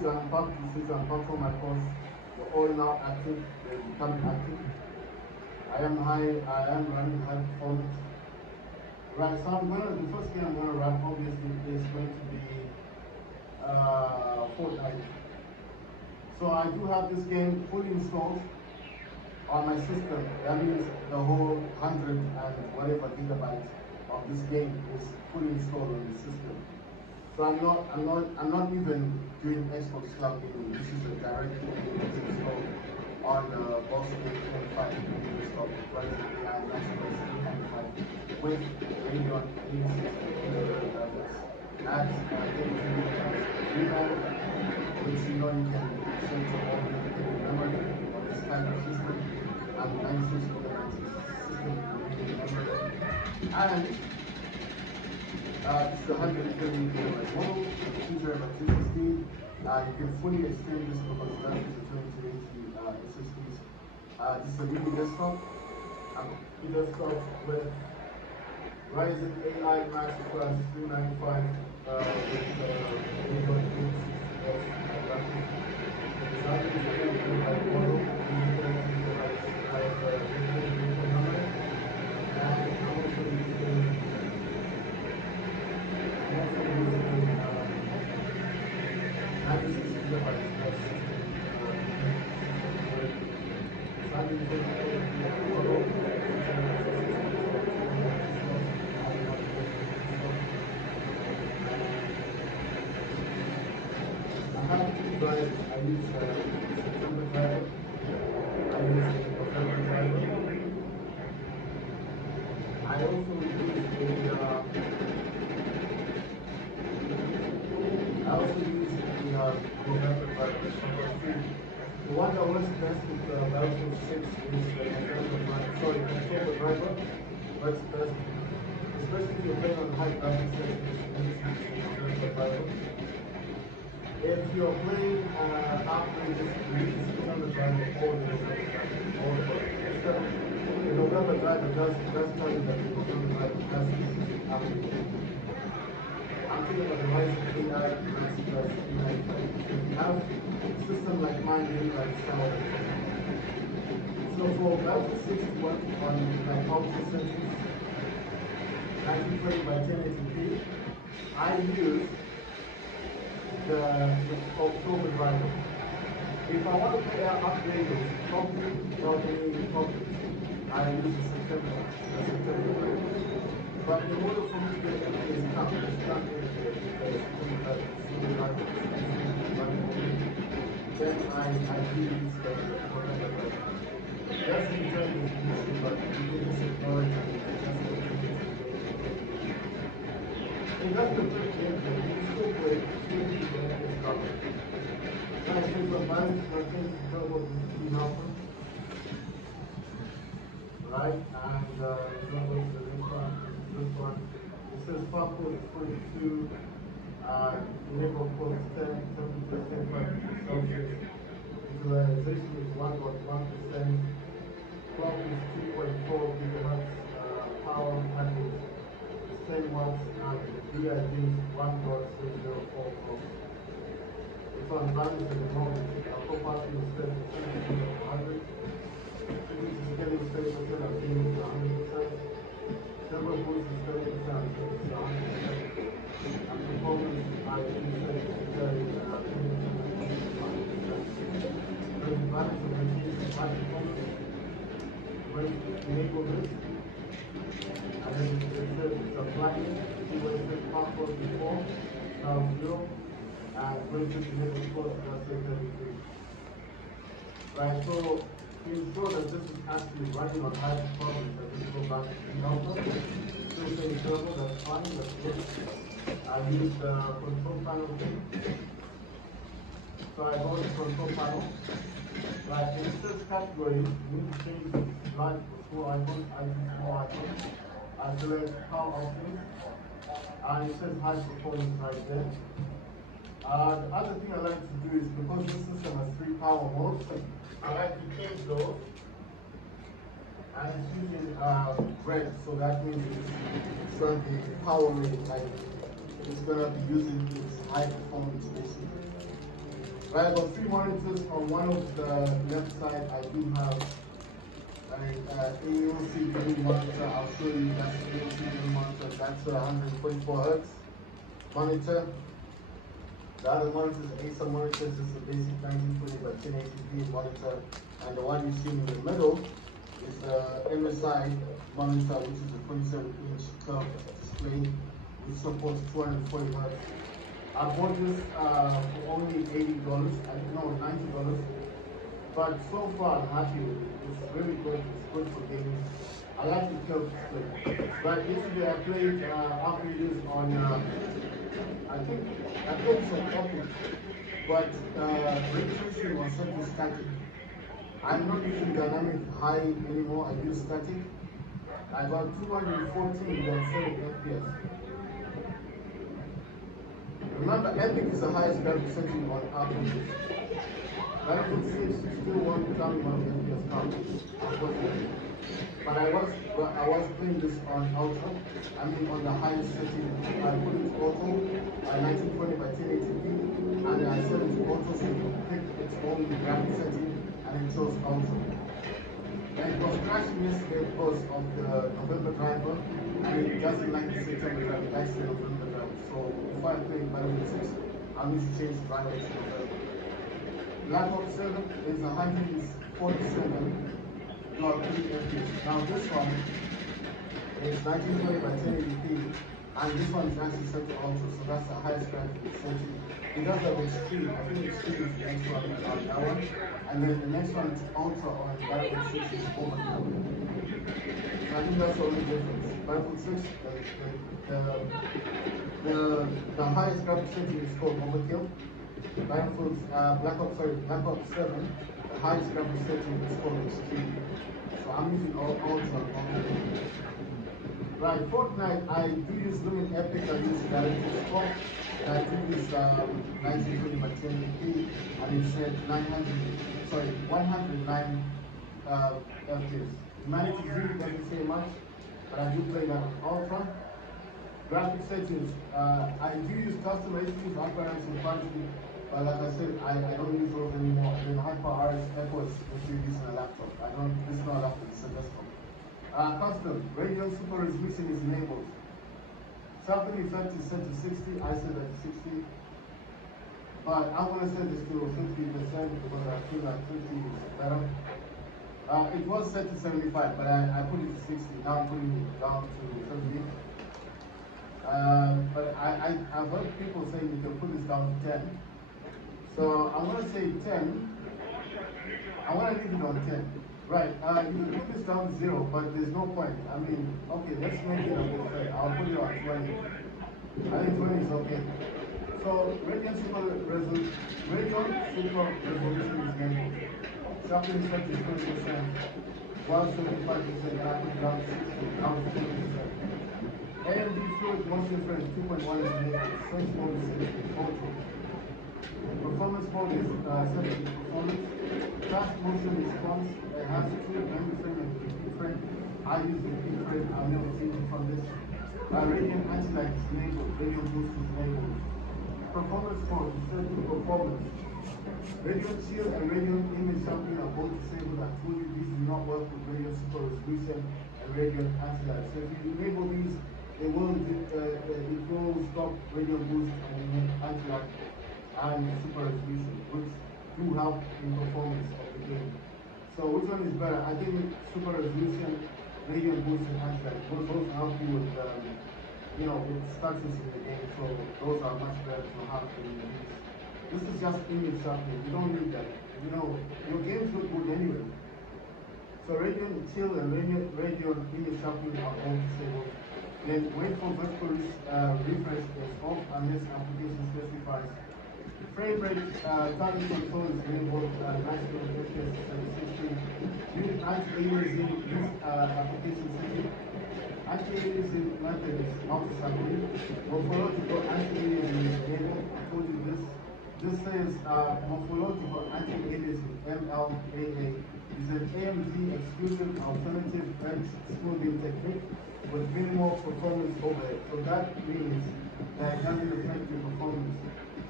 switch and power to switch and power from my course. They're all now active, they're becoming active. I am running high performance. Right, so the first game I'm gonna run obviously is going to be Fortnite. So I do have this game fully installed on my system. That means the whole 100 and whatever gigabytes of this game is fully installed on the system. So I'm not even doing Xbox Cloud gaming. This is a direct game that's installed on the box game 25 desktop Radeon AI Maximum 395 with Radeon 8600 graphics at 33 which you know you can set to all the memory on this kind of system. And 96 gigabytes system memory. And this is a 120 gigabyte model, 2 terabyte SSD. You can fully extend this because that is a 2080 SSDs. This is a mini desktop. A desktop with Ryzen AI Max Plus 395 with Radeon 86 graphics. This 120 gigabyte model, 30 gigabytes memory, and I'm also using 96 gigabytes plus system. I have two drives. I use September driver. I use November driver. I also use the November driver. The one that works best with Battlefield 6 is the October driver. Works best, especially if you're playing on high graphics settings. November driver. If you're playing upgrades, you need to switch on the driver or the November driver. The November driver does tell you that the November driver has issues upgrades. I'm thinking about the Ryzen AI Max Plus 395. If you have a system like mine, maybe like sound. So for Battlefield 6 to work on like ultra settings, 1920 by 1080p, I use the October driver. If I want to play upgraded, probably without any problems, I use the September driver. But in order for me to get everything count, it's not in the September driver, then I do use the November driver. That's the term is an issue, but you can just ignore it and just go to the it doesn't affect gameplay, you can still play, still keep the gameplay covered. Now I think the balance maintains the turbo with alpha. Right, and you don't go to the next one, this one. It says far code is 42, enable code is 10, temperature 10 Celsius, utilization is 1.1%, clock is 2.4 gigahertz, power package is 10 watts, and the DID is 1.004 volts. It's on balance at the moment. Capacity is 10% of 100. This is getting 30% of gaming to 100%. Server boost is 30% of 100%. And performance, I said it's very 20%. There's a balance of maintaining high performance. When you enable this, and then it says it's applying it. See where it says password before, now 0. And when you enable close, that's 33. Right, so to ensure that this is actually running on high performance, I just go back to the alpha. Still saying turbo, that's fine, that's good. I use the control panel thing. So I go to control panel. Right, it says categories, you need to change the large to small icon, I use small icon. I select power options, and it says high performance right there. The other thing I like to do is because this system has 3 power modes, I like to change those. And it's using red, so that means it's going to be power rated, like it's going to be using its high performance basically. Right, I got three monitors. On one of the left side, I do have an AOC monitor. I'll show you that's an AOC monitor. That's a 124 hertz monitor. The other monitor is Acer monitors. It's a basic 1920 by 1080p monitor. And the one you see in the middle is the MSI monitor, which is a 27-inch curved display, which supports 240 hertz. I bought this for only $80, no, $90. But so far I'm happy with it. It's really good. It's good for gaming. I like the curved display. But yesterday I played after this on, I think I played some Epic, but registration was set to static. I'm not using dynamic high anymore. I use static. I got 214.7 FPS. Remember, Epic is the highest graphics setting on Apple. Battlefield 6 still won't tell me what FPS count, unfortunately. But I was playing this on Ultra. I mean on the highest setting. I put it to auto, 1920 by 1080p, and I set it to auto so you pick its own graphics setting, and it chose Ultra. And it was crashing yesterday because of the November driver, and it doesn't like the September driver, it likes the November driver. So before I play Battlefield 6, I need to change the driver to November. Black Ops 7 is 147 FPS. Now this one is 1920 by 1080p, and this one is actually set to Ultra, so that's the highest graphics setting. It does have Extreme. I think Extreme is the next one on that one, and then the next one is Ultra on Battlefield 6 is Overkill. So I think that's the only difference. Battlefield 6, the highest graphics setting is called Overkill. Battlefield Black Ops 7, the highest graphics setting is called Extreme. So I'm using Ultra. Right, Fortnite, I do use Lumen Epic, I use Director's Scott, and I do use 1920 by 1080p, and it said 109 FPS. Humanity Z doesn't say much, but I do play that on Ultra. Graphics settings, I do use custom HDs, HyperX and Quality, but like I said, I don't use those anymore. And then HyperX Echo is using a laptop. This is not a laptop, it's a desktop. Custom, Radeon Super Resolution is enabled. Sampling effect is set to 60, I set at 60. But I'm going to set this to 50% because I feel like 50 is better. It was set to 75, but I put it to 60. Now I'm putting it down to 50. But I've heard people saying you can put this down to 10. So I'm going to say 10. I want to leave it on 10. Right, you can put this down to 0, but there's no point. I mean, okay, let's make it a bit fair. I'll put it on 20. I think 20 is okay. So, Radeon Super Resolution is enabled. Sharpening effect is 20%, while 75%, and I put it down to 60, down to 50%. AMD Fluid Motion Frame 2.1 is enabled. Search mode is auto. Performance mode is set to performance. Fast motion response has two memory frame and repeat frame. I use the repeat frame. I'll never change it from this. Radeon Anti-Lag is enabled. Radeon Boost is enabled. Performance mode is set to performance. Radeon Shield and Radeon Image Sharpening are both disabled. I told you these do not work with Radeon Super Resolution and Radeon Anti-Lag. So if you enable these, it will stop Radeon Boost and Anti-Lag and Super Resolution, which do help in performance of the game. So which one is better? I think Super Resolution, Radeon Boost, and Anti-Lag both help you with, with status in the game. So those are much better to have in the game. This is just image sharpening. You don't need that. Your games look good anyway. So Radeon Chill and Radeon Image Sharpening are all disabled. Then wait for vertical refresh is off unless application specifies. Frame rate target control is enabled, maximum FPS is 60. Use anti-aliasing application setting. Anti-aliasing method is auto-sampling. Morphological anti-aliasing is enabled. I told you this. This says morphological anti-aliasing MLAA is an AMD exclusive alternative edge smoothing technique with minimal performance overhead. So that means that it doesn't affect your performance.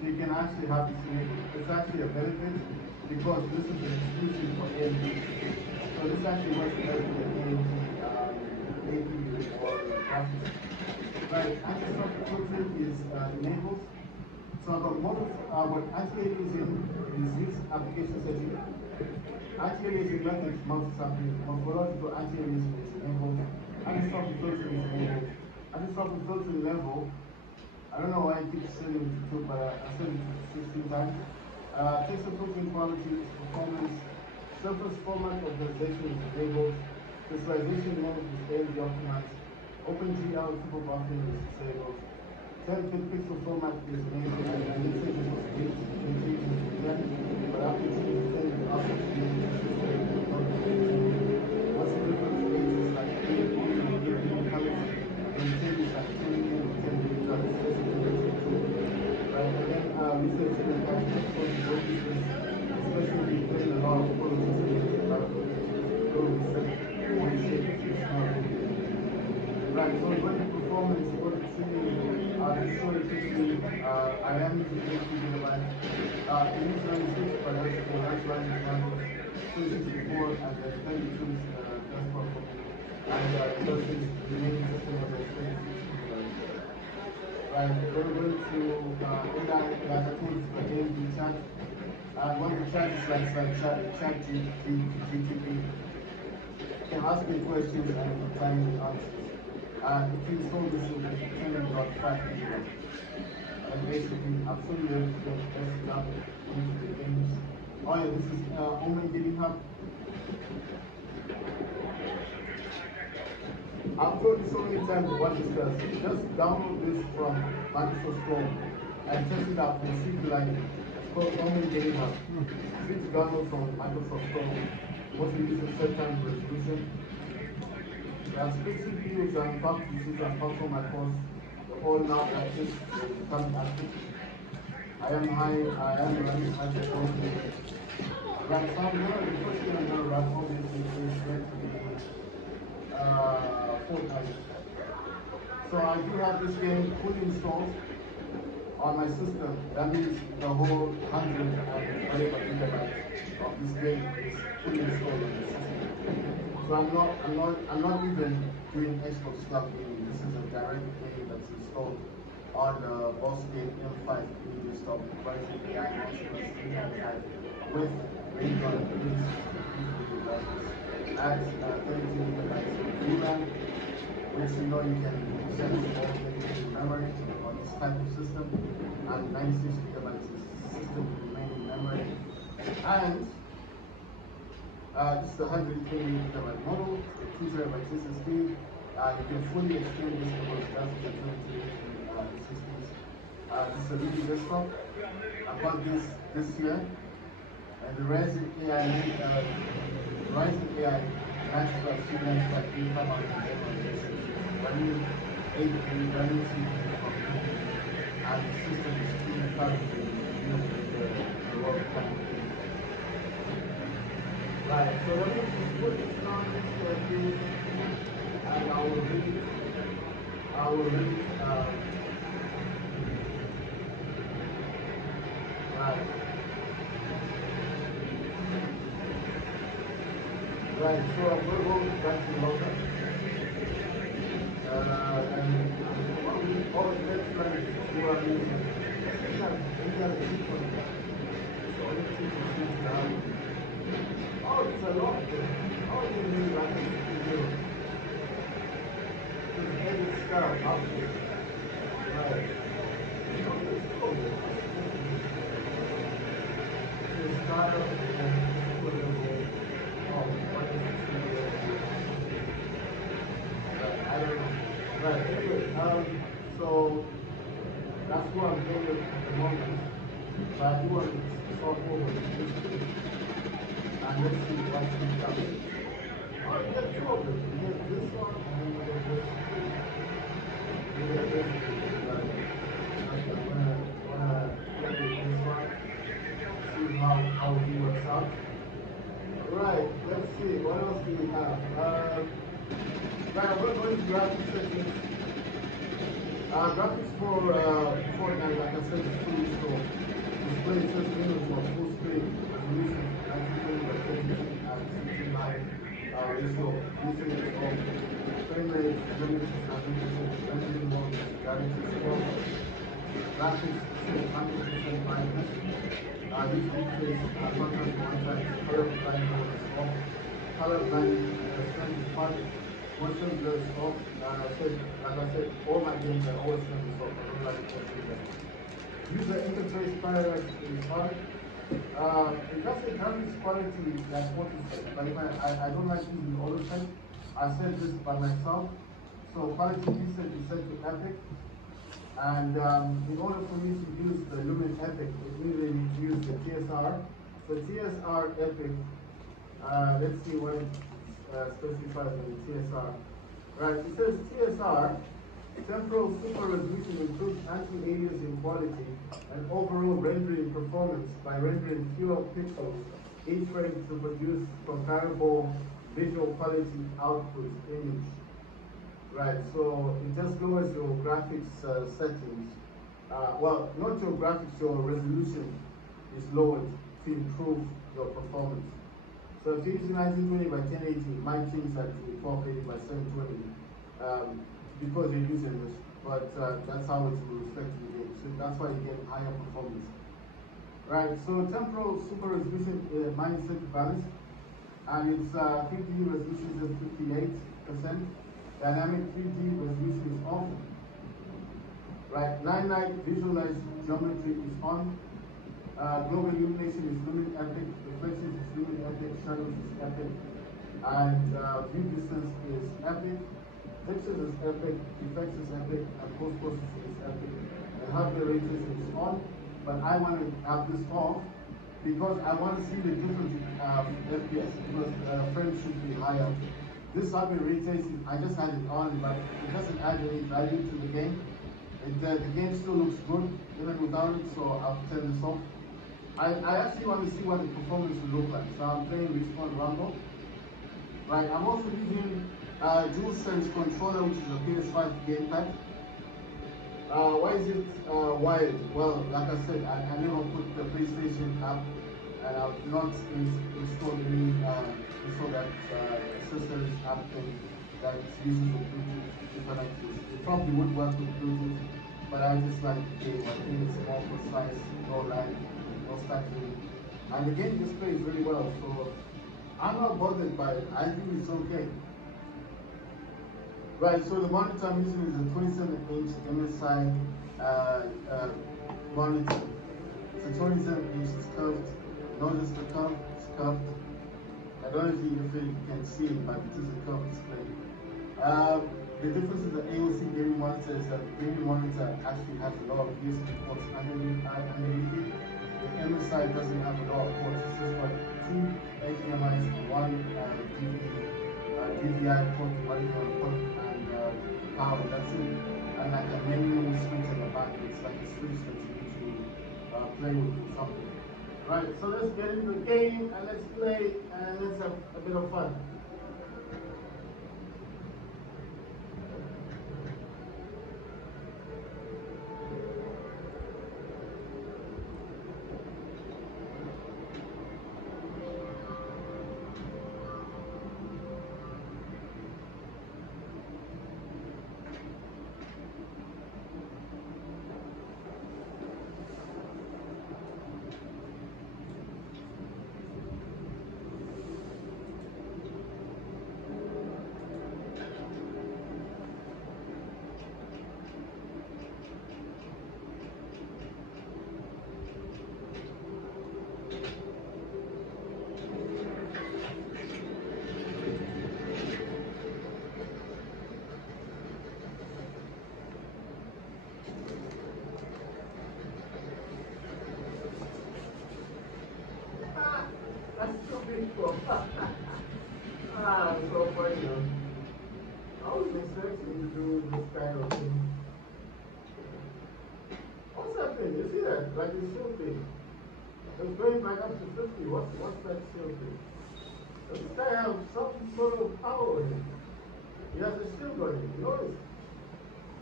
you can actually have this enabled. It's actually a benefit because this is an exclusive for AMD. So this actually works better with AMD APU or graphics. Right, anti-soft filter is enabled. So the models, what anti-aliasing is used application setting. Anti-aliasing method is multi-sampling. Morphological anti-aliasing is enabled. Anti-soft filtering is enabled. Anti-soft filtering level, I don't know why I keep sending it to, but I sent it to 16 times. Texture filtering quality, performance, surface format optimization is enabled. Crystallization mode is daily optimized. OpenGL triple buffering is disabled. 10-bit pixel format is enabled. I did say this was 8, and changes to 10, but after change 10, it also changes to 10. What's the difference? 8 is like 8 million colors, and 10 is like 20 million or 10 million colors. That's the difference. Right, and then research and attachment for the difference, especially if you're playing a lot of photos, a lot of one shape is not really. Right, so when the performance for the tuning, the show efficiently, I am using 8 gigabytes. It is 96, but that's running from 264 and then 32 is desktop for me. And because it's the main system of the 26 gigabytes. Right, we're going to AI, like I told you, for AMD chat. One of the chat is like chat GTP. You can ask me questions and I can find the answers. If you install this, it will be turning about 5 gigabytes. And basically, absolutely everything is done into the games. Oh yeah, this is Omen Gaming Hub. I've told you so many times what this does. Just download this from Microsoft Store and test it out and see if you like it. It's called Omen Gaming Hub. It's free to download from Microsoft Store. Mostly using set-time resolution. Split CPUs and factories and also my course, all now active, becoming active. I am running high performance. Right, so the first thing I'm going to run all this is going to be Fortnite. So I do have this game fully installed on my system. That means the whole 100 and whatever gigabytes of this game is fully installed on the system. So I'm not even doing Xbox stuff gaming. This is a direct game that's installed on the Boss Game M5 media desktop Ryzen AI Optimus 305 with Radeon graphics at 32 gigabytes of VRAM, which you know you can set all dedicated memory on this type of system, and 96 gigabytes is system remaining memory. And this is a 128 gigabyte model, 2 terabyte SSD. You can fully extend this because that's the 20 SSDs. This is a mini desktop. I bought this year, and the Ryzen AI 95 running 8 running CPU, and the system is still currently the world time. Right, so let me put this on this view, and I will read right. Right, so I'm going to go back to local. And all the next friends who are using, we got a cheap one. So let's see if we can oh, it's a lot. Oh, you need like a zero. Just edit style outfit. Right. The style and equitable. Oh, what is it? Right, I don't know. Right, anyway, so that's what I'm doing at the moment. But I do want to talk over this and let's see what's going to happen. Oh, you get two of them. You get this one and then you get this. You get this. Right. Okay, I'm gonna play with this one. See how he works out. Right, let's see. What else do we have? Right, we're going to grab settings. Graphics for Fortnite, like I said, is fully installed. Display says Windows on full screen, resolution 1920 by 1080 at 16 line ratio. Usage is off. Frame rate limit is 100%. Rendering mode is guaranteed off. Graphics says 100% brightness. Use interface contrast one time. Color blind mode is off. Color blind strength is hard. Motion blur is off. Like I said, all my games are always going to be soft. I don't like motion blur. User interface parallax is hard. It does say graphics quality like 40%, but if I don't like using AutoSet, I set this by myself. So quality preset is set to epic. And in order for me to use the Lumen Epic, it means I need to use the TSR. So TSR Epic, let's see what it specifies in the TSR. Right, it says TSR, temporal super resolution improves anti-aliasing quality and overall rendering performance by rendering fewer pixels each frame to produce comparable visual quality output image. Right, so it just lowers your graphics settings. Well, not your graphics, your resolution is lowered to improve your performance. So if you're using 1920 by 1080, it might change that to 1280 by 720 because you're using this. But that's how it will reflect in the game. So that's why you get higher performance. Right, so temporal super resolution mine is set to balance, and its 3D resolution is at 58%. Dynamic 3D resolution is off. Right, night visualize geometry is on. Global illumination is Lumen Epic. Reflections is Lumen Epic. Shadows is Epic. And view distance is Epic. Textures is Epic. Effects is Epic. And post processing is Epic. And hardware ray tracing is on. But I want to have this off because I want to see the difference in FPS because frames should be higher. This hardware ray tracing, I just had it on, but it doesn't add any value to the game. The game still looks good even without it, so I'll turn this off. I actually want to see what the performance will look like. So I'm playing Respawn Rumble. Right, I'm also using DualSense controller, which is a PS5 gamepad. Why is it wired? Well, like I said, I never put the PlayStation app, and I've not installed any install that accessories app thing that uses the Bluetooth connectors. It probably would work with Bluetooth, but I just like the game. I think it's more precise, no lag, no stacking. And the game displays very well, so I'm not bothered by it. I think it's okay. Right, so the monitor I'm using is a 27-inch MSI monitor. It's a 27-inch, it's curved. Notice the curve, it's curved. I don't know if you can see it, but it is a curved display. The difference with the AOC gaming monitor is that the gaming monitor actually has a lot of USB ports underneath it. The MSI doesn't have a lot of ports. It's just got 2 HDMIs, 1 DVI port, and power. That's it. And like a menu switch in the back. It's like a switch that you need to play with or something. Right, so let's get into the game and let's play and let's have a bit of fun. That's so beautiful. It's so funny, though. I was expecting to do this kind of thing. What's happening? You see that? Like it's shooting. It's going back up to 50. What's that shooting? Does this guy have some sort of power in him? He has a shield on him. You notice?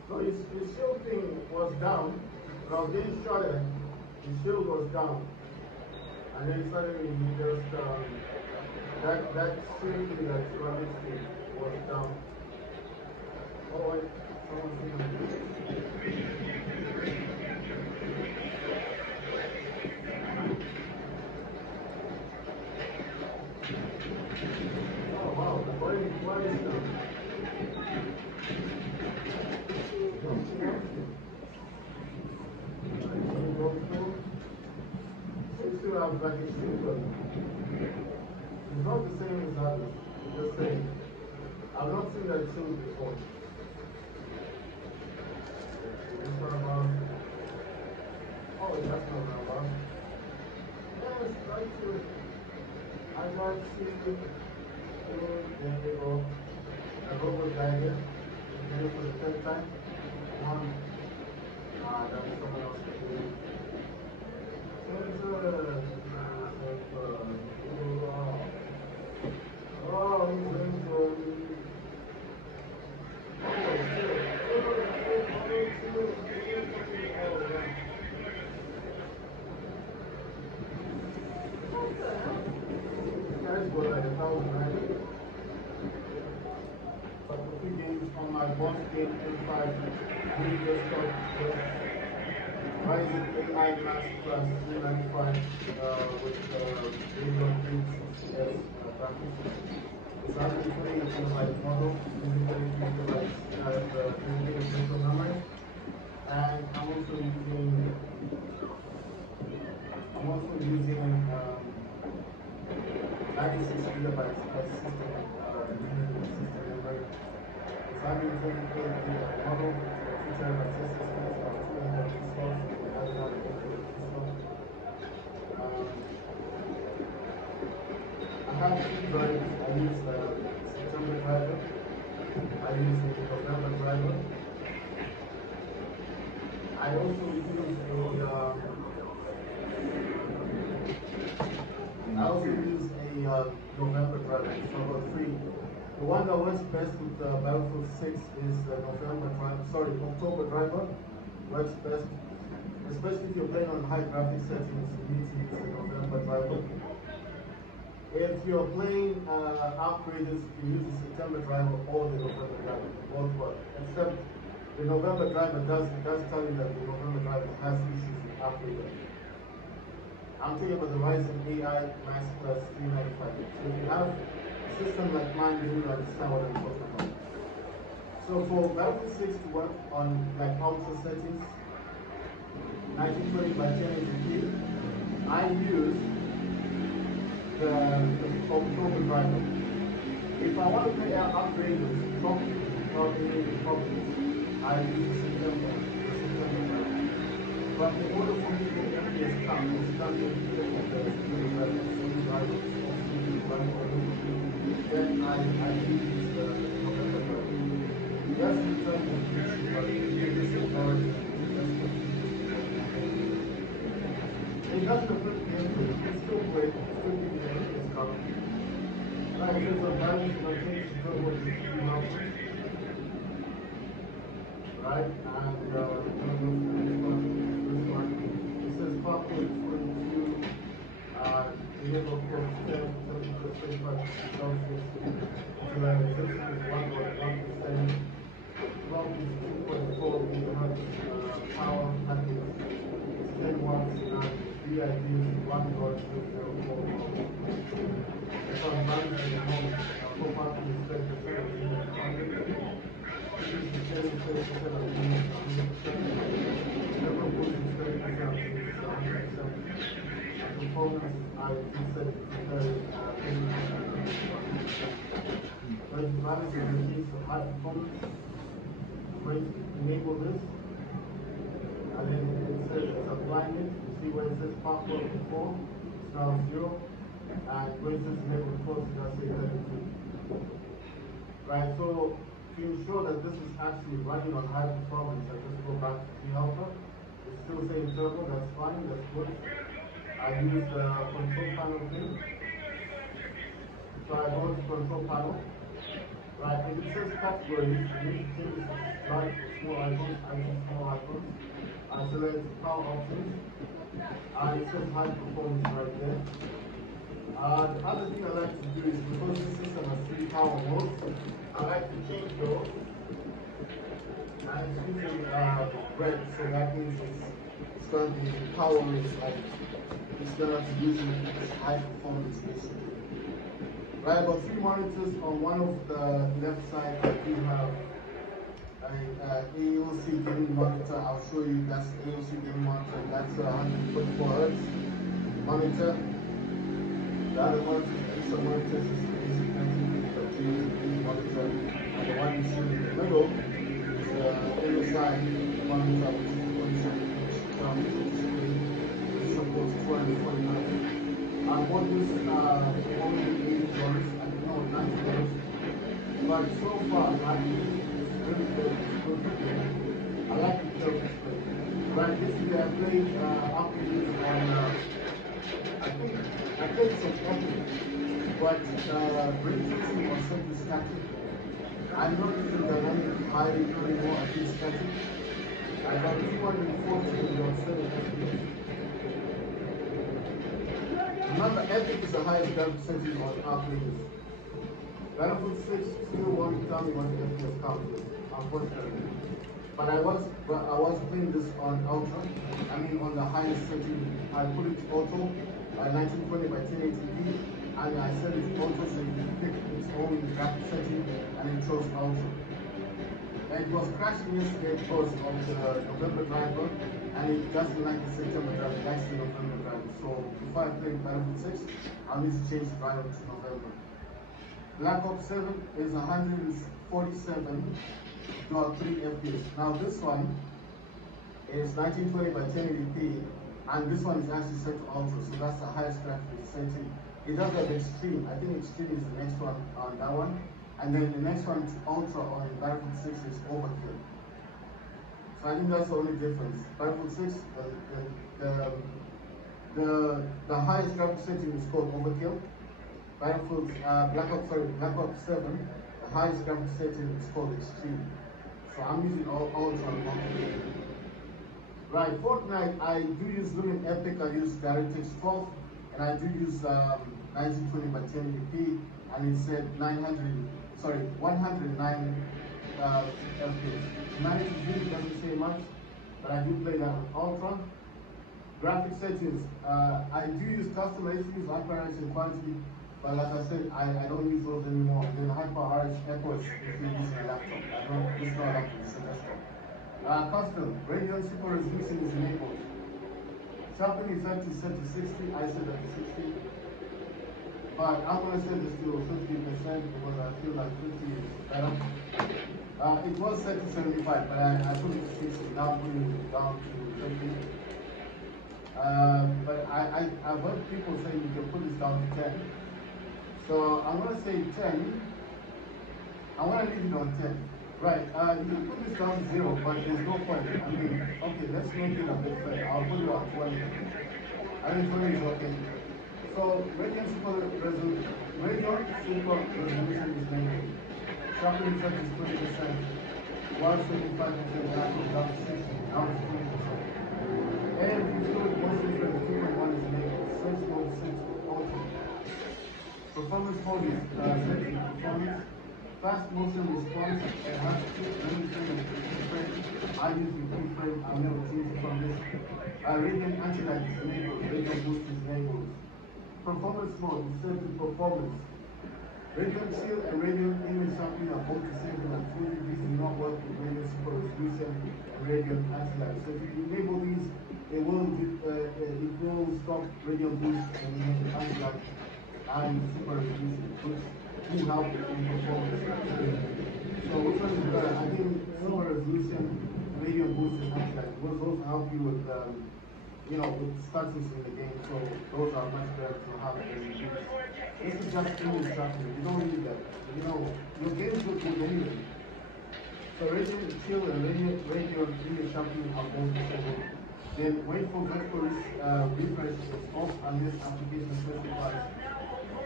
So his shield thing was down. When I was getting shot at, his shield was down. And then suddenly he just, that shield thing that's running thing was down. Oh, wait, someone's here. Oh, wow, what is still have like a shoe, but it's not the same as others. Just saying. I've not seen that shoe before. This one about. Oh, that's not about. Yes, right here. I got see. There you go. A robot guy here. Get it for the third time. One. That is someone else. On my boss game 35, we just got Rising AI Max Plus 395 with Radeon 860S graphics. It's actually 28 gigabyte model, using 32 gigabytes as dedicated virtual memory. And I'm also using 96 gigabytes as system memory. It's having 28 gigabyte model, 2 terabyte SSD, about 2 MB slots, and has another 8 slot. I have 2 drives. I use the September driver. I use the November driver. I also use a November driver. It's number 3. The one that works best with Battlefield 6 is the October driver. Works best, especially if you're playing on high graphics settings. You need to use the November driver. If you're playing upgraders, you can use the September driver or the November driver. Both work, except the November driver does tell you that the November driver has issues with upgraders. I'm talking about the Ryzen AI Max Plus 395. So if you have a system like mine, you will understand what I'm talking about. So for Battlefield 6 to work on like ultra settings, 1920 by 1080p, I use the October driver. If I want to play upgraders properly, without any problems, I use the September driver. But in order for me to get FPS count, it's done with the September driver, same driver, run for me, then I use the November driver. Yes, in terms of issue, but it is important. It doesn't affect gameplay. It's still great. It's still giving you FPS count. Like in terms of balance, if I change to turbo, it's pretty helpful. Right? And this one. It says popcorn is 42. Enable close 10 temperature 35 Celsius. Utilization is 1.1%. Clock is 2.4 gigahertz. Power package is 10 watts and VID is 1.004. It's on balance at the moment. Full parking is 30% of the 100. This is 30% of the 100%. Never boost is 30% of the 100%. Performance, I said it's very but the balance is in case of high performance. When you enable this, and then it says it's applying it. You see where it says password before, it's now 0. And when it says enable close, it's now say 32. Right, so to ensure that this is actually running on high performance, I just go back to the helper. It's still saying turbo, that's fine, that's good. I use the control panel thing. So I go to control panel. Right, if it says categories, you need to change this to large, small icons, small icons. Select power options, and it says high performance right there. The other thing I like to do is, because this system has 3 power modes, I like to change those. And it's using red, so that means it's going to be powering, like it's going to be using high performance basically. Right, I've got 3 monitors. On one of the left side, I do have a AOC gaming monitor. I'll show you that's AOC gaming monitor. That's a 124 Hz monitor. The other monitor, these are monitors, is the basic 1920x1080 monitor. And the one you see in the middle is the MSI monitor, which is 27-inch display. It supports 249. I bought this only $80, I don't know, $90. But so far, I think it's really good. It's good for gaming. I like the curved display. Right, yesterday I played RPGs on, I played some Epic, but ray tracing was simply static. I'm not using dynamic hiding anymore, I think static. I got 240.7 FPS. Remember, Epic is the highest graphics setting on our players. Battlefield 6 still won't tell me what the FPS count is, unfortunately. But I was playing this on Ultra. I mean on the highest setting. I put it auto, 1920x1080p, and I set it auto so you can pick its own graphics setting, and it chose Ultra. And it was crashing yesterday because of the November driver, and it doesn't like the September driver, it likes the November driver. So before I play Battlefield 6, I'll need to change the driver to November. Black Ops 7 is 147.3 FPS. Now this one is 1920x1080p, and this one is actually set to Ultra, so that's the highest graphics setting. It does have Extreme. I think Extreme is the next one on that one. And then the next one to Ultra on Battlefield 6 is Overkill. So I think that's the only difference. Battlefield 6, the highest graphics setting is called Overkill. Battlefield, Black Ops 7, the highest graphics setting is called Extreme. So I'm using Ultra on Overkill. Right, Fortnite, I do use Lumen Epic, I use DirectX 12, and I do use 1920x1080p, and it said 109 FPS. Humanity really doesn't say much, but I do play that on Ultra. Graphic settings, I do use custom HDs, appearance and quantity, but like I said, I don't use those anymore. And then HyperRX Echoes if you're using a laptop. It's not a laptop, it's a desktop. Custom, Radeon Super Resolution is enabled. Sharpening is actually set to 60, I set that to 60. But I'm going to set this to 50% because I feel like 50 is better. It was set to 75, but I put it to 60, now I'm putting it down to 50. But I've heard people say you can put this down to 10. So I'm going to say 10. I want to leave it on 10. Right, you can put this down to 0, but there's no point. I mean, okay, let's make it a bit fair. I'll put it on 20. I think 20 is okay. So Radeon Super Resolution is negative. Sharpening set is 20%. 175% down to 60. Now it's 20%. And fluid motion frame 2.1 is negative. Search mode set to auto. Performance mode is set to performance. Fast motion response enhanced frame. I use the keyframe. I'll never change it from this. Radeon Anti-Lag is enabled. Radeon Boost is enabled. Performance mode is set to performance. Radeon Shield and Radeon Image Sharpening are both disabled, and fully these do not work with Radeon Super Resolution and Radeon Anti-Lag. So if you enable these, it will stop Radeon Boost and Anti-Lag and Super Resolution, which will help in performance. So which one is better? I think Super Resolution, Radeon Boost and Anti-Lag will also help you with with status in the game, so those are much better to have than these. This is just image sharpening, you don't need that. Your games look good anyway. So Radeon Shield and Radeon Image Sharpening are both disabled. Then wait for vertical refresh is off unless application specifies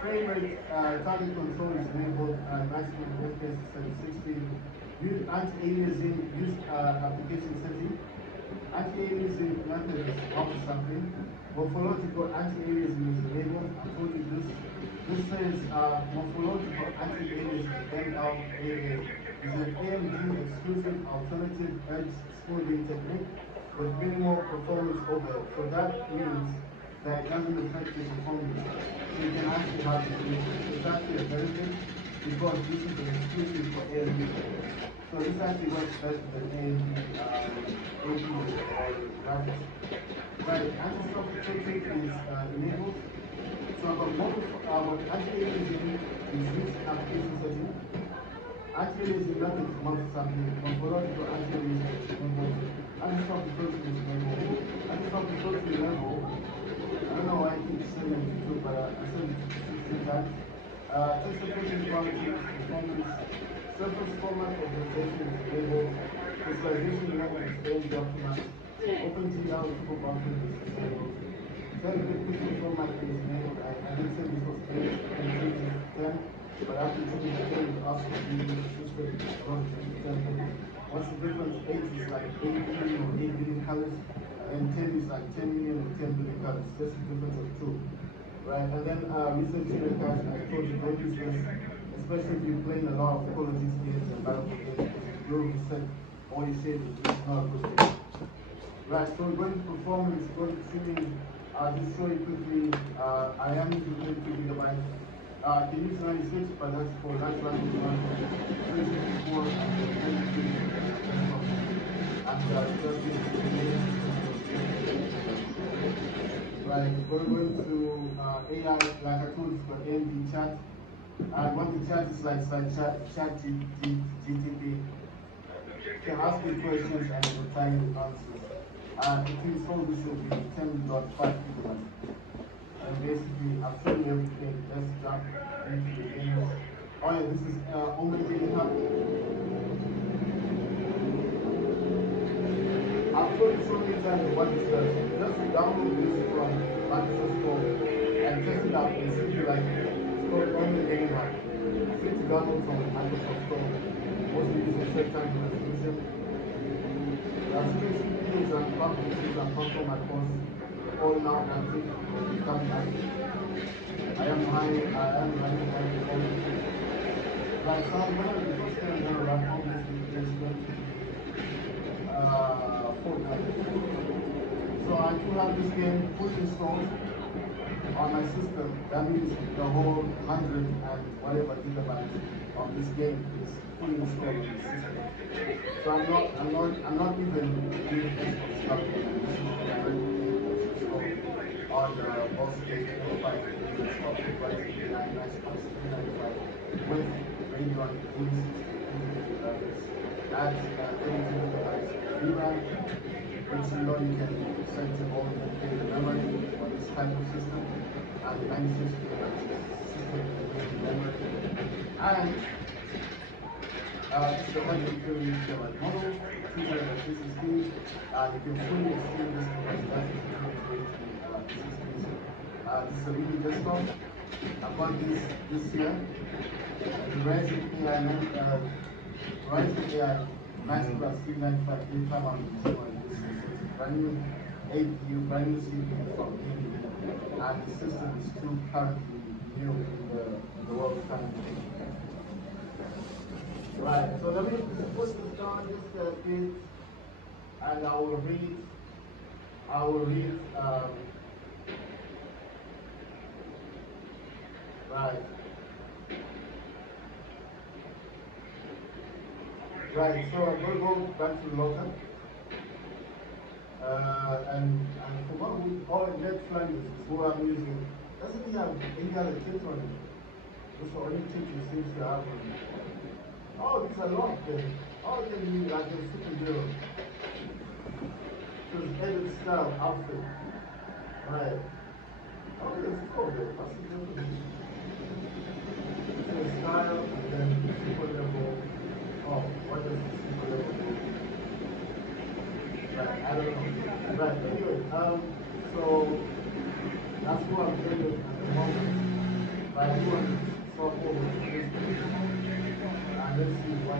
frame rate target control is enabled and maximum FPS is 760. Use anti-aliasing, use application setting. Anti-aliasing method is auto-sampling. Morphological anti-aliasing is enabled. I told you this. This says morphological anti-aliasing MLAA is an AMD exclusive alternative edge smoothing technique with minimal performance overhead. So that means that it doesn't affect your performance. So you can actually have this solution. It's actually a benefit because this is an exclusive for AMD. So this actually works better than AMD AP or graphics. Right, anti-stop filtering is enabled. So our anti-aliasing is used in application setting. Anti-aliasing method is multi-sampling. Morphological anti-aliasing is enabled. Anti-stop filtering is enabled. Anti-stop filtering level. I don't know why I keep sending it to two, but I send it to 16 times. Text efficient quality, performance, surface format organization is enabled. Visualization level is AMD optimized. OpenGL triple buffer is disabled. Very good picture format is enabled. I did say this was 8 and change it to 10, but after changing to 10 it also be consistent. I want to change to 10. What's the difference? 8 is like 8 million or 8 billion colors, and 10 is like 10 million or 10 billion colors. Just the difference of 2. Right, and then recent trailer cache, I told you don't use this, especially if you're playing a lot of Call of Duty games and Battlefield games, because you reset all your shit, it's not a good thing. Right, so we're going to performance, going to tuning. I'll just show you quickly. I am using 32 gigabytes. Can use 96, but that's for natural language run. 364 and 23. And just right, we're going to AI, like I told you, for AMD chat. And what the chat is like chat GTP. You can ask me questions and it will tell you the answers. And the install this will be 10.5 gigabytes. And basically, I've shown you everything. Let's jump into the games. Oh yeah, this is only getting up. I've told you so many times what this does. Just download this from Microsoft Store and test it out and see like it's called only getting up. Free to download from Microsoft Store. Mostly using set time resolution. Security videos and conferences and control my course all now active or becoming active. I am running my performance. Right, so I'm going to, the first thing I'm going to run on this is going to be Fortnite. So I do have this game fully installed on my system. That means the whole 100 and whatever gigabytes of this game is fully installed on the system. So I'm not even doing Xbox stuff here. This is already installed on the boss case 5 stuff right here, nice Xbox 395 with Radeon 86 graphics. Adds 32 gigabytes of VRAM, which you can set to all the memory on this type of system, and 96 gigabytes system memory. And this is a 130 gigabyte model, 2 gigabyte SSD. You can fully extend this capacity to 280 SSDs. This is a mini desktop. I bought this year. The Radeon AI Masterclass 395 daytime on the this is brand new APU, brand new CPU from AMD, and the system is still currently new in the world currently. Right, so let me put this down just a bit, and I will read. Right. Right, so I'm going to go back to the local. And for all the next languages, who I'm using, doesn't he have any other kits on it? Those are only kits he seems to have on it. Oh, these are locked then. Oh, it can be like a superhero. So it's edit style outfit. Right. Oh, it's cool though. What's the difference? So style and then super level. Oh, what does the super level do? Right, I don't know. Right, anyway, so that's what I'm doing at the moment. Right,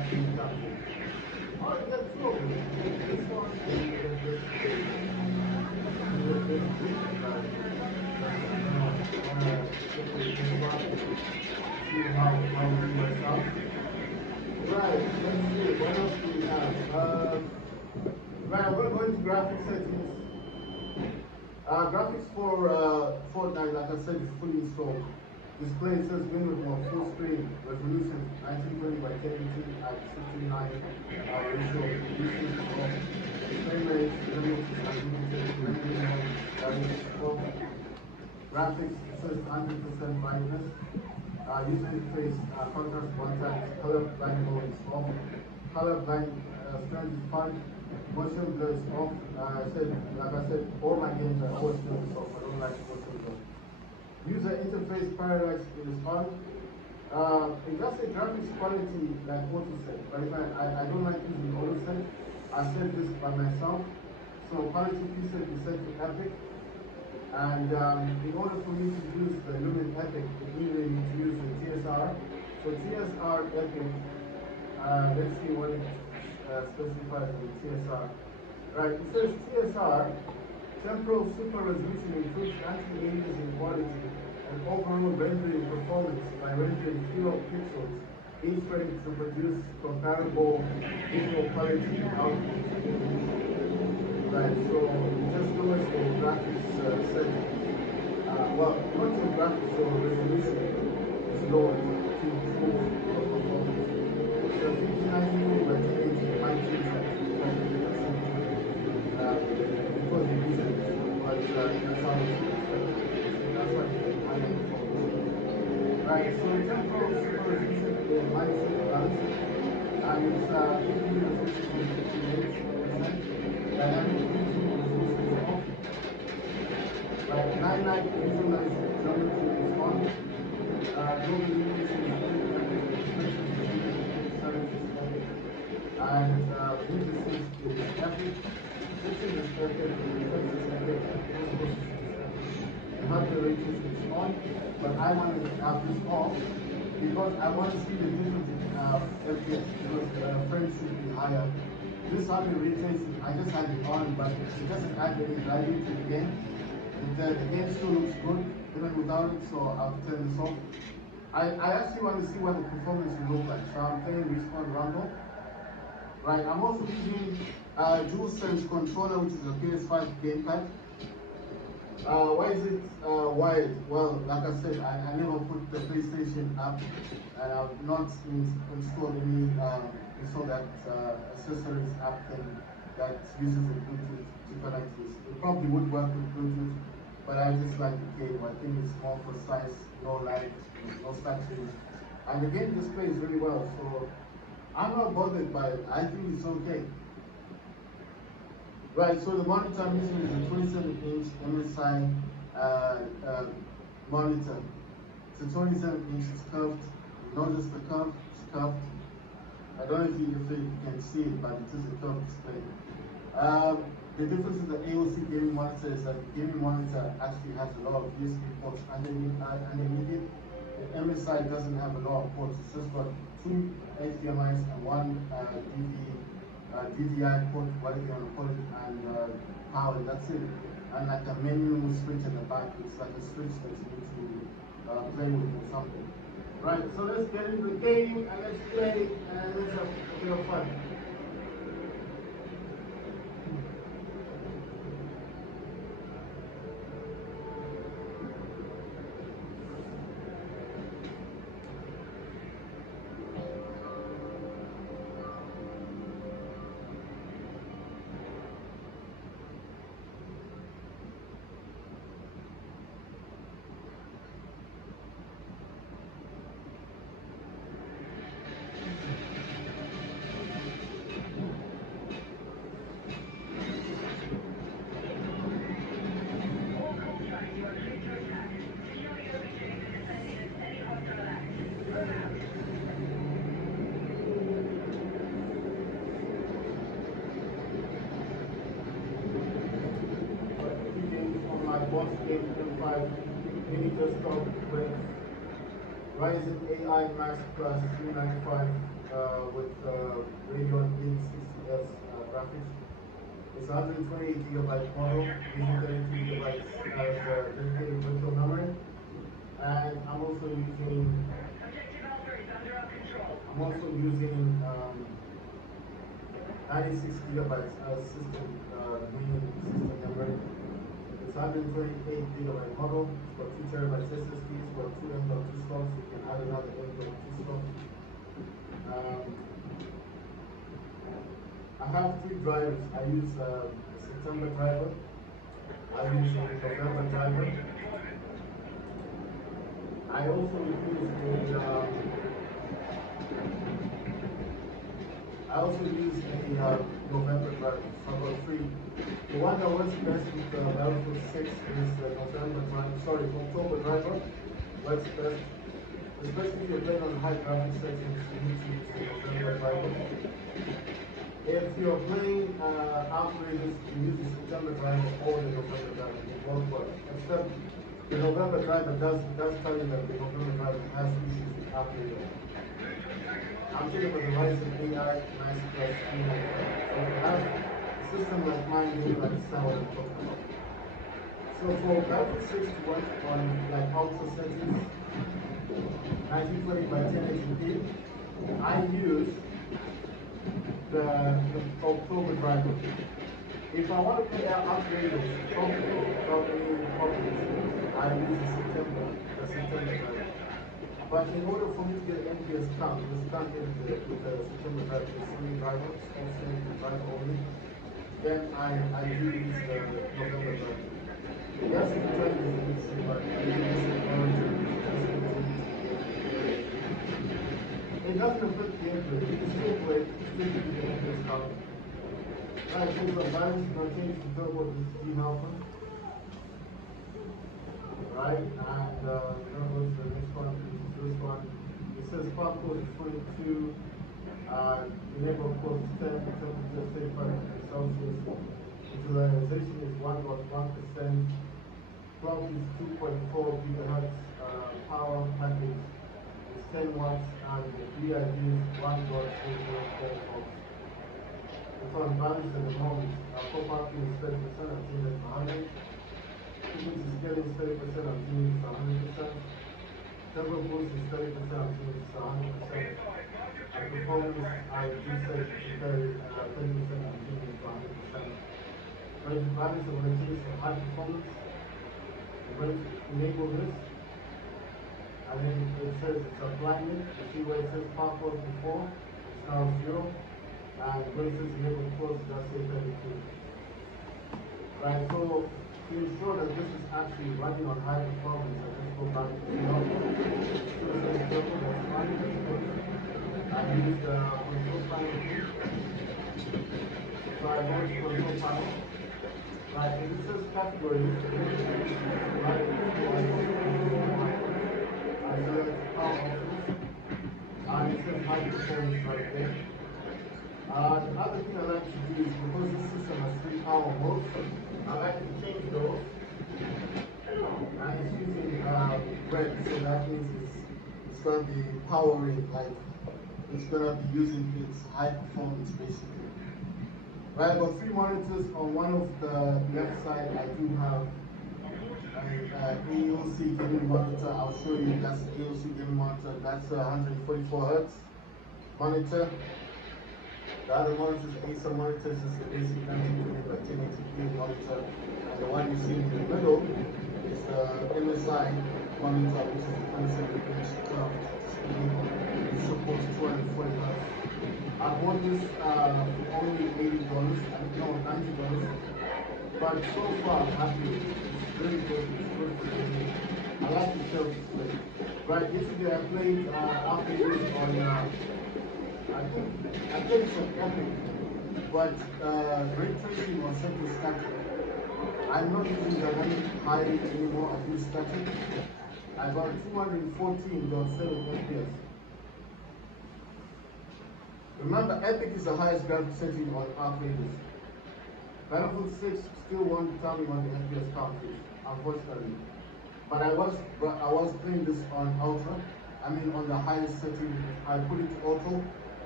actually captured. Or that's true. This one, and you can just see how it works out. Right, let's see, what else do we have? Right, I'm going to go into graphic settings. Graphics for Fortnite, like I said, is fully installed. Display says Windows mode, full screen, resolution 1920 by 1080 at 69 ratio. Usage is off. Frame rate limit is unlimited. Rendering mode, that is off. Graphics says 100% brightness. User interface contrast 1 time. Color blind mode is off. Color blind strength is 5. Motion blur is off. Like I said, all my games are always doing this off. I don't like motion blur. User interface parallax is on. It does say graphics quality like auto set, but if I don't like using auto set, I set this by myself. So quality preset is set to epic. And in order for me to use the Lumen Epic, it needed me to use the TSR. So TSR Epic, let's see what it specifies in TSR. Right, it says TSR, temporal super resolution improves anti-aliasing in quality and overall rendering performance by rendering fewer pixels each frame to produce comparable visual quality output. Right, so just lowers the graphics setting. Well, not your graphics, your resolution is lowered to improve your performance. So 5920 by 1080 might change that to 20% because you use it, but that's how it's expected. That's why it's higher performance. Right, so the temporal super resolution is might balance, and it's 50 resolution from 58%. Dynamic imaging resolution is off. Right, 9-night visualize geometry is on. Global illumination is epic. And synthesis is epic. Switching is epic. Reflex is epic. Osmosis is epic. And hardware ratios is on. But I want to have this off because I want to see the difference in FPS because frames should be higher. This hardware rotation, I just had it on, but it doesn't add any value to the game. The game still looks good, even without it, so I'll turn this off. I actually want to see what the performance will look like, so I'm playing Respawn Rumble. Right, I'm also using DualSense controller, which is a PS5 gamepad. Why is it wired? Well, like I said, I never put the PlayStation app, and I've not installed any install that accessories app thing that uses the Bluetooth to connect this. It probably would work with Bluetooth, but I just like the cable. I think it's more precise, no light, no stuttering, and the game displays really well. So I'm not bothered by it. I think it's okay. Right, so the monitor I'm using is a 27-inch MSI monitor. It's a 27-inch, it's curved. You notice the curve, it's curved. I don't know if you can see it, but it is a curved display. The difference with the AOC gaming monitor is that the gaming monitor actually has a lot of USB ports underneath it. The MSI doesn't have a lot of ports. It's just got 2 HDMIs and 1 DVI port, whatever you want to call it, and power, that's it. And like a menu switch at the back, it's like a switch that you need to play with or something. Right, so let's get into the game and let's play and let's have a bit of fun. Boss game M5 mini desktop with Ryzen AI Max Plus 395 with Radeon 1920x graphics. It's 128 gigabyte model using 32 gigabytes as dedicated virtual memory. And I'm also using 96 gigabytes as main system memory. It's 128 gigabyte model. It's got 2 terabytes SSD. It's got 2 M.2 slots. You can add another M.2 slot. I have 3 drivers. I use a September driver. I use a November driver. I also use a November driver. So I've got 3. The one that works best with the Battlefield 6 is the October driver. Works best. Especially if you're playing on high graphics settings, you need to use the November driver. If you're playing Outriders, you use the September driver or the November driver. It won't work. Except the November driver does tell you that the November driver has issues with Outriders. I'm talking about the Ryzen AI Nice Plus 395. So if you have a system like mine, you will understand what I'm talking about. So for Battlefield 6 to work on like ultra settings, 1920 by 1080p, I use the October driver. If I want to play Outriders properly, I use the September driver. But in order for me to get an FPS count, because you can't get it with the September driver, it's only driver, it's also driver only, then I do use the November driver. Yes, you can try to use it, but it doesn't affect the gameplay. You can still play, still get the FPS count. Alright, so the balance is going to change to turbo is Team Alpha. Right, and then goes to the next one, which is this one. It says spark code is 22, enable code is 10, temperature 35 degrees Celsius, utilization is 1.1%, clock is 2.4 gigahertz, power package is 10 watts, and the VID is 1.004 volts. It's on balance at the moment. Core parking is 30%, I'm seeing it for 100. Which is getting 30%, I'm seeing it's 100%. Turbo boost is 30%, I'm seeing it's 100%. And performance, I do say it's 30%, I'm seeing it's 100%. Range balance, I'm going to choose for high performance. I'm going to enable this. And then it says it's applying it. You see where it says power code before, it's now 0. And where it says enable close, that's say 32. Right, so to ensure that this is actually running on high performance, I just go back to the normal. That's fine, that's good. I use the control panel here. So I go to control panel. Right, if it says categories, right, I select power options, and it says high performance right there. The other thing I like to do is, because this system has 3 power modes, I like to change those. And it's using red, so that means it's going to be powering, like it's going to be using its high performance basically. Right, I've got 3 monitors. On one of the left side, I do have an AOC gaming monitor. I'll show you, that's the AOC gaming monitor. That's a 144 Hertz monitor. The other monitor is the Acer monitor, is the basic 1920 by 1080p monitor. And the one you see in the middle is the MSI monitor, which is the 27-inch curved screen. It supports 240 Hz. I bought this for only $80, $90. But so far, I'm happy with it. It's very good. It's good for gaming. I like the shelf display. Right, yesterday I played Outriders on I think it's an Epic, but ray tracing was set to static. I'm not using dynamic high anymore, I use static. I got 214.7 FPS. Remember, Epic is the highest graphics setting on Outriders. Battlefield 6 still won't tell me what the FPS count is, unfortunately. But I was playing this on Ultra. I mean on the highest setting. I put it to Auto.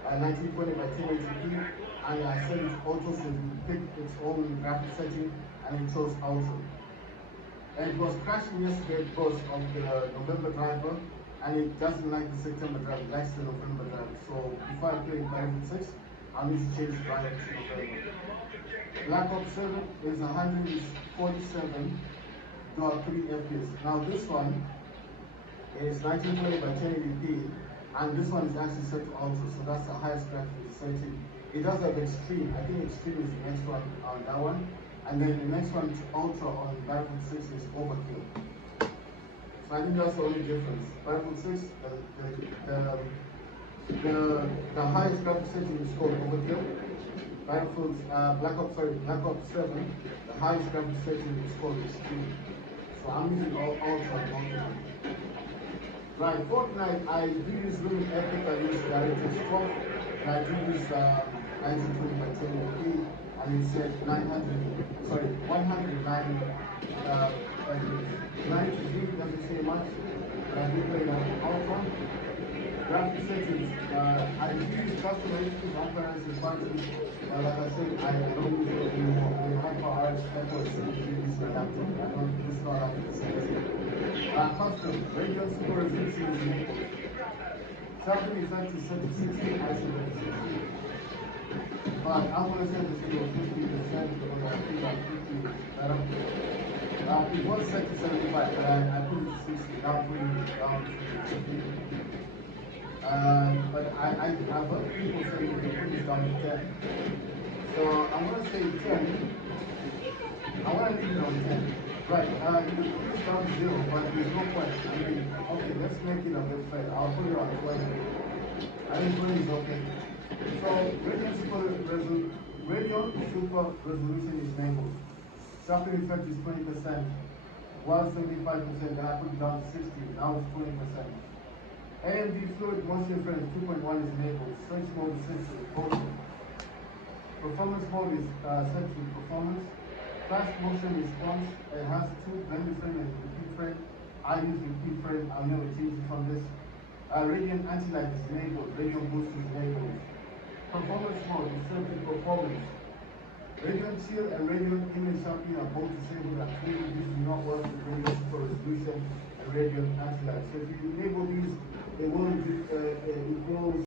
1920 by 1080p, and I set it auto, so it will pick its own graphic setting, and it chose auto. And it was crashing yesterday because of the November driver, and it doesn't like the September driver, it likes the November driver. So before I play Battlefield 6, I'll need to change the driver to November. Black Ops 7 is 147.3 FPS. Now this one is 1920 by 1080p, and this one is actually set to ultra, so that's the highest graphics setting. It does have extreme. I think extreme is the next one on that one, and then the next one to ultra on Battlefield 6 is overkill. So I think that's the only difference. Battlefield 6, the highest graphics setting is called overkill. Battlefield Black Ops 7, the highest graphics setting is called extreme. So I'm using ultra and ultra. Right, Fortnite, I do use Lumen Epic, I use DirectX 12, and I do use 1920 by 1080p, and it said 109, 93 doesn't say much, but I do play it on Ultra. Graphic settings, I do use custom HDs, operas, and functions, but like I said, I don't use it anymore. The HyperRX efforts to use the adapter. I don't, it's not like the same thing. Custom, Radeon Super Resolution is enabled. Sharpening effect is set to 60, I should have 60. But I'm going to set this to 50% because I think that 50 is better. It was set to 75, but I put it to 60, now putting it down to 50. But I've heard people say you can put this down to 10. So I'm going to say 10. I want to leave it on 10. Right, you can put this down to 0, but there's no point. I mean, okay, let's make it a bit fair. I'll put it on 20. I think 20 is okay. So, Radeon Super Resolution is enabled. Sharpening effect is 20%. While 75%, then I put it down to 60. Now it's 20%. AMD Fluid Motion Frames 2.1 is enabled. Search mode is set to motion. Performance mode is set to performance. Fast motion response, it has 2 blended frame and repeat frame. I use repeat frame, I'll never change it from this. Radeon Anti-Lag is enabled, Radeon Boost is enabled. Performance mode is set to performance. Radeon Chill and Radeon Image Sharpening are both disabled and clearly these do not work with Radeon Super Resolution and Radeon Anti-Lag. So if you enable these, it will